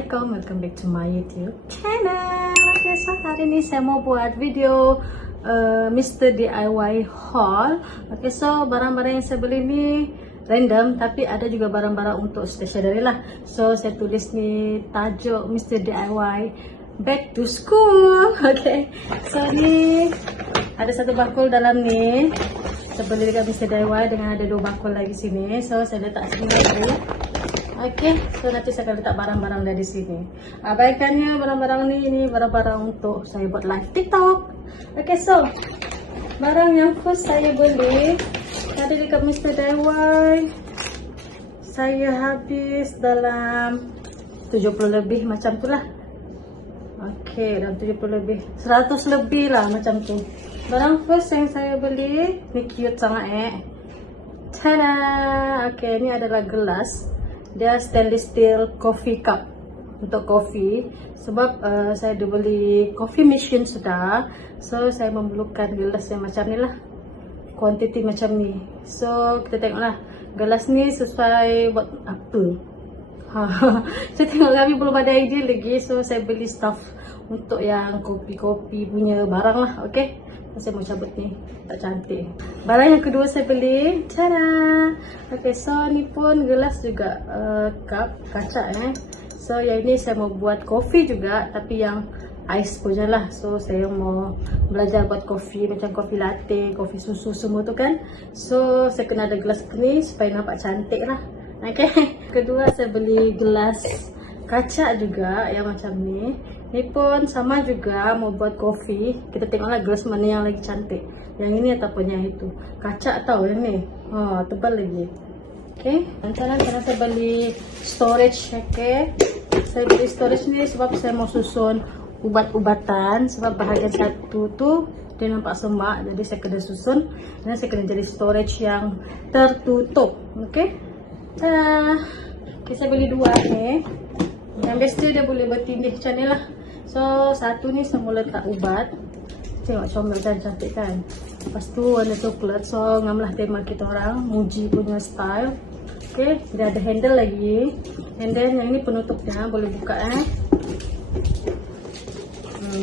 Assalamualaikum, welcome back to my YouTube channel. Okay, so hari ni saya mau buat video Mr. DIY haul. Okay, so barang-barang yang saya beli ni random, tapi ada juga barang-barang untuk stationery lah. So saya tulis ni tajuk Mr. DIY Back to School. Okay, so ni ada satu bakul dalam ni. Saya beli dekat Mr. DIY dengan ada 2 bakul lagi sini. So saya letak sini lagi. Okay, so nanti saya akan letak barang-barang dari sini. Abaikannya barang-barang ini barang-barang untuk saya buat live TikTok. Okay, so barang yang first saya beli tadi dekat Mr. DIY, saya habis dalam 70 lebih macam tu lah. Okay, dalam 70 lebih, 100 lebih lah macam tu. Barang first yang saya beli ni cute sangat Tada! Okay, ni adalah gelas. Dia stainless steel coffee cup untuk kopi. Sebab saya dah beli coffee machine sudah. So saya memerlukan gelas yang macam ni lah, kuantiti macam ni. So kita tengoklah gelas ni sesuai buat apa. Saya tengok kami belum ada idea lagi. So saya beli stuff untuk yang kopi-kopi punya barang lah. Okay, saya mau cabut ni, tak cantik. Barang yang kedua saya beli, tada. Okay, so ni pun gelas juga, cup kaca So yang ini saya mau buat kopi juga, tapi yang ais punya lah. So saya mau belajar buat kopi, macam kopi latte, kopi susu semua tu kan. So saya kena ada gelas ni supaya nampak cantik lah. Okay, kedua saya beli gelas kaca juga yang macam ni. Ni pun sama juga mau buat kopi. Kita tengoklah gelas mana yang lagi cantik, yang ini ataupun yang itu. Kaca tau yang ni, tebal lagi. Okay, antara karena saya beli storage. Okay, saya beli storage ni sebab saya mau susun ubat-ubatan. Sebab bahagian satu tu dia nampak semak, jadi saya kena susun. Dan saya kena jadi storage yang tertutup. Okay, okay, saya beli 2 ni. Yang best dia boleh bertindih macam ni lah. So satu ni saya mula letak ubat. Tengok comel kan, cantik kan. Lepas tu warna coklat. So ngamlah tema kita orang, Muji punya style. Okay, dia ada handle lagi. And then yang ni penutupnya boleh buka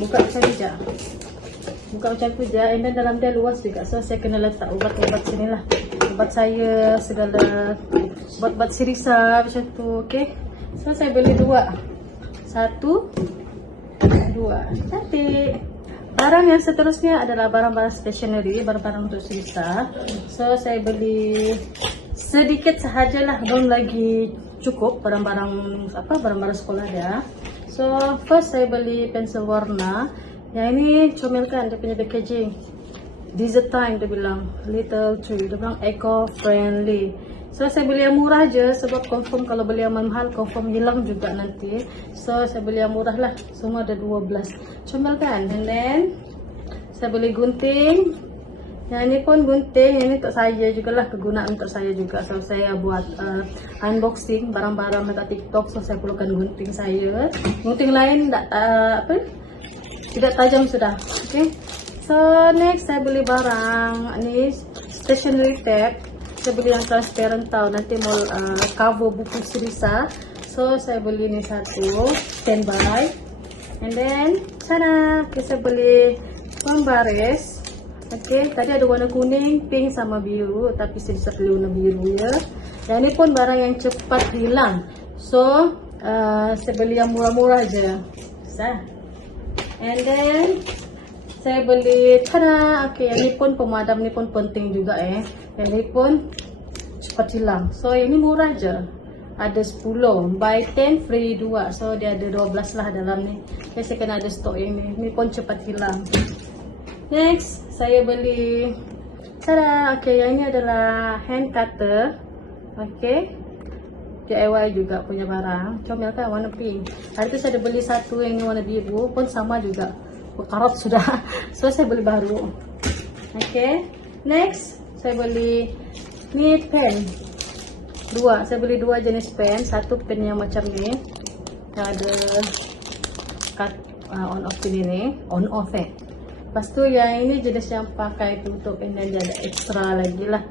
buka macam ni je. Buka macam tu je. And then dalam dia luas juga. So saya kena letak ubat-ubat sini lah. Ubat saya, segala ubat-ubat sirisa macam tu. Okay, so saya beli 2. 1, 2. Cantik. Barang yang seterusnya adalah barang-barang stationery, barang-barang untuk sirisa. So saya beli sedikit sahajalah, belum lagi cukup barang-barang barang-barang sekolah dia. So first saya beli pensel warna. Yang ini comel kan dia punya packaging. Dessert time dia bilang, little tree, dia bilang eco friendly. So saya beli yang murah je sebab confirm kalau beli yang mahal confirm hilang juga nanti. So saya beli yang murah lah. Semua ada 12. Comel kan? And then saya beli gunting. Yang ini pun gunting. Yang ini untuk saya jugalah, kegunaan untuk saya juga. So saya buat unboxing barang-barang dekat TikTok. So saya perlukan gunting saya. Gunting lain tidak tajam sudah. Okay. So next saya beli barang ini stationery tape. Saya beli yang transparent tau, nanti mau cover buku sirisa. So saya beli ni satu standby. And then sana saya beli pembaris. Okay, tadi ada warna kuning, pink sama biru, tapi saya beli warna biru ya. Dan ini pun barang yang cepat hilang. So saya beli yang murah-murah je. And then saya beli tada. Okay, yang ni pun pemadam ni pun penting juga Yang ni pun cepat hilang. So ini murah je. Ada 10, buy 10 free 2. So dia ada 12 lah dalam ni. Okay, saya kena ada stok ini. Ni pun cepat hilang. Next, saya beli tada. Okay, yang ini adalah hand cutter. Okay, DIY juga punya barang. Comel kan, warna pink. Hari tu saya ada beli satu yang warna biru, pun sama juga. Karat sudah. So saya beli baru. Okay, next saya beli ni pen 2. Saya beli 2 jenis pen. Satu pen yang macam ni, yang ada cut on off ni, on off Lepas tu yang ini jenis yang pakai tutup. And then dia ada extra lagi lah.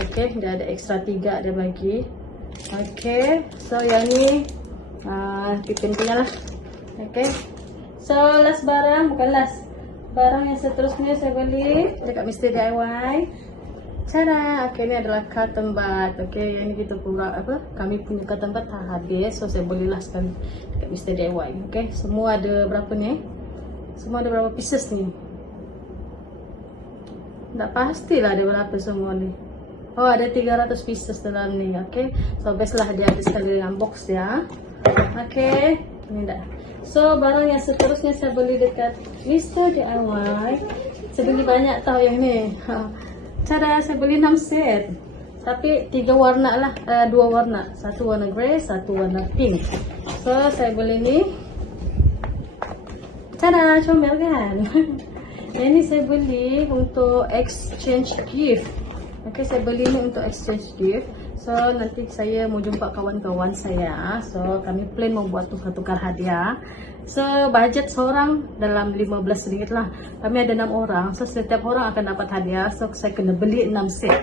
Okay, dia ada extra 3 dia bagi. Okay, so yang ni Pipin punya lah. Okay. So last barang, bukan last, barang yang seterusnya saya beli dekat Mr. DIY. Cara, okay, ini adalah cotton bud. Okay, yang ini kita pura apa? Kami punya cotton bud tak habis, so saya belilah sekali dekat Mr. DIY. Okay, semua ada berapa ni? Semua ada berapa pieces ni? Tak pastilah ada berapa semua ni. Oh, ada 300 pieces dalam ni. Okay, so bestlah dia ada sekali dengan box dia. Okay, ini dah. So barang yang seterusnya saya beli dekat Mr. DIY. Saya beli banyak tau yang ni. Cara saya beli 6 set. Tapi 3 warna lah, 2 warna. Satu warna grey, satu warna pink. So saya beli ni. Cara comel kan. Ini saya beli untuk exchange gift. Okay, saya beli ni untuk exchange gift. So nanti saya mau jumpa kawan-kawan saya. So kami plan mau buat tukar-tukar hadiah. So budget seorang dalam RM15 lah. Kami ada 6 orang. So setiap orang akan dapat hadiah. So saya kena beli 6 set.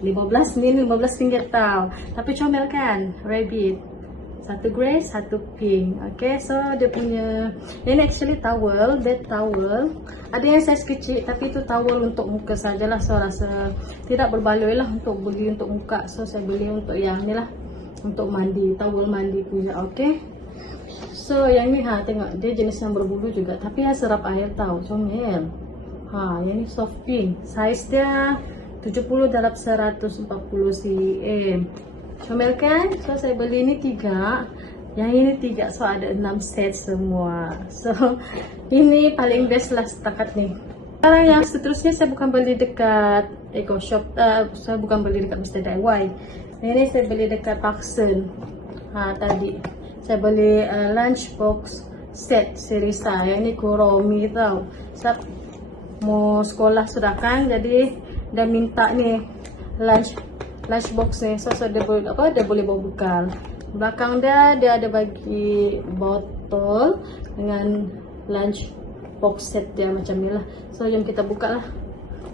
15 ni RM15 tau. Tapi comel kan? Rabbit. Satu grey, satu pink. Okay, so dia punya ini actually towel, dead towel. Ada yang size kecil, tapi itu towel untuk muka sajalah. So rasa tidak berbaloi lah untuk beli untuk muka. So saya beli untuk yang ni lah, untuk mandi, towel mandi punya. Okay. So yang ni tengok dia jenis yang berbulu juga, tapi serap air tau, comel. Yang ni soft pink. Size dia 70 darab 140 cm. Comel kan? So saya beli ni 3. Yang ini 3. So ada 6 set semua. So ini paling best lah setakat ni. Sekarang yang seterusnya saya bukan beli dekat Eco Shop. Saya bukan beli dekat Mr. DIY. Ini saya beli dekat Parkson. Tadi saya beli lunchbox set Serisa. Yang ni Kuromi tau. Sebab mau sekolah sudah kan, jadi dah minta ni lunchbox ni. So dia boleh dia boleh bawa bekal. Belakang dia ada bagi botol dengan lunchbox set dia macam ni lah. So jom kita buka lah.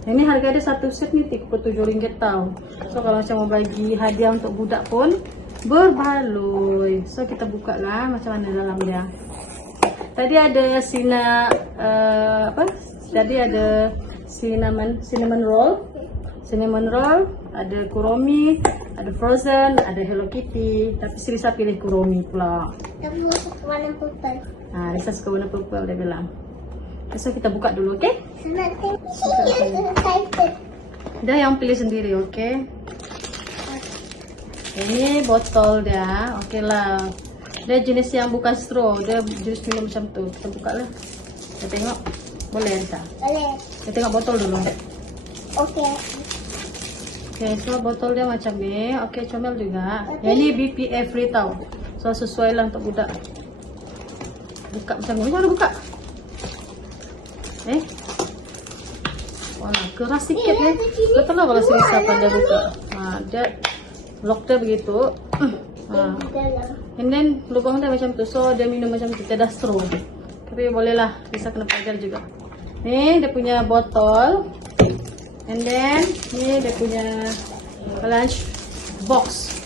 Ini harga dia satu set ni RM37 tau. So kalau macam mau bagi hadiah untuk budak pun berbaloi. So kita buka lah macam mana dalam dia. Tadi ada Tadi ada cinnamon roll. Cinnamon roll, ada Kuromi, ada Frozen, ada Hello Kitty. Tapi Serisa pilih Kuromi pula. Tapi suka warna purple. Serisa suka warna purple, dia bilang. So kita buka dulu, okay? Dia yang pilih sendiri, okay? Ini botol dia, okay lah. Dia jenis yang bukan straw, dia jenis minum macam tu. Kita buka lah. Kita tengok, boleh tak? Boleh. Kita tengok botol dulu. Okay. Okay, so botol dia macam ni. Okay, comel juga. Yang ni BPA free tau. So sesuai lah untuk budak. Buka macam ni. Macam mana buka? Wah, keras sikit ni. Kau tahu kalau Serisa pandai buka. Dia lock dia begitu. And then lubang dia macam tu. So dia minum macam tu. Dia dah straw. Tapi boleh lah. Bisa kena pelajar juga. Ni dia punya botol. And then ni dia punya lunch box.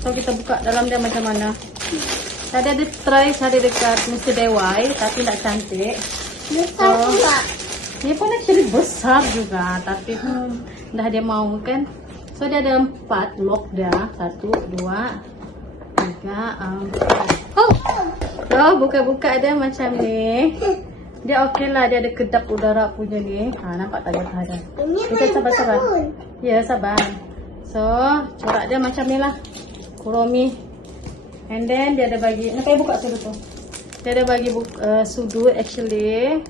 So kita buka dalam dia macam mana. Tadi ada try cari dekat Mr. DIY, tapi tak cantik. Besar juga. Ni pun actually besar juga, tapi dah dia mau kan. So dia ada 4 lock dia. 1, 2, 3, 4. So buka-buka dia macam ni. Dia okey lah, dia ada kedap udara punya ni. Nampak tak dia ada? Kita sabar-sabar. Ya, sabar. So, corak dia macam ni lah. Kuromi. And then dia ada bagi, nak buka sudut tu. Dia ada bagi sudut actually.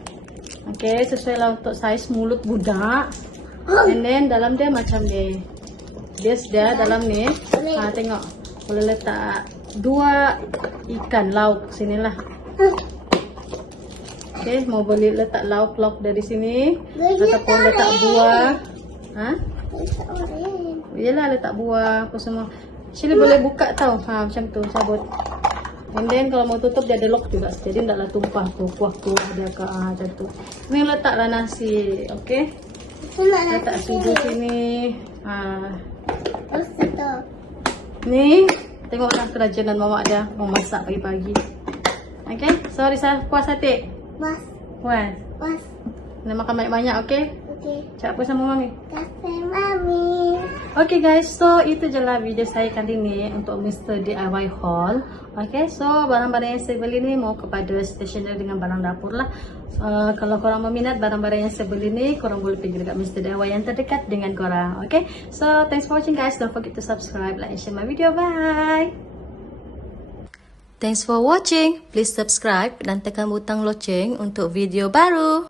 Okay, sesuai lah untuk saiz mulut budak. And then dalam dia macam ni. Dia dalam ni. Tengok. Boleh letak 2 ikan lauk sinilah. Okay, mau boleh letak lauk-lauk dari sini ataupun letak buah. Yelah, letak buah apa semua. Actually boleh buka tau. Macam tu, cabut. And then kalau mau tutup dia ada lock juga. Jadi taklah tumpah tu kuah-kuah dia ke macam tu. Ni letaklah nasi, okay? Letak sudu sini. Ni Tengoklah kerajinan Mama dia memasak pagi-pagi. Okay, so Risa puas hati? Puas. Puas. Puas. Nak makan banyak-banyak, okay? Okey. Cakap apa sama Mami? Kasih Mami. Okay guys, so itu je lah video saya kali ni untuk Mr. DIY Haul. Okay, so barang-barang yang saya beli ni mau kepada stationery dengan barang dapur lah. Kalau korang meminat barang-barang yang saya beli ni, korang boleh pergi dekat Mr. DIY yang terdekat dengan korang. Okay, so thanks for watching guys. Don't forget to subscribe, like and share my video. Bye! Thanks for watching. Please subscribe dan tekan butang loceng untuk video baru.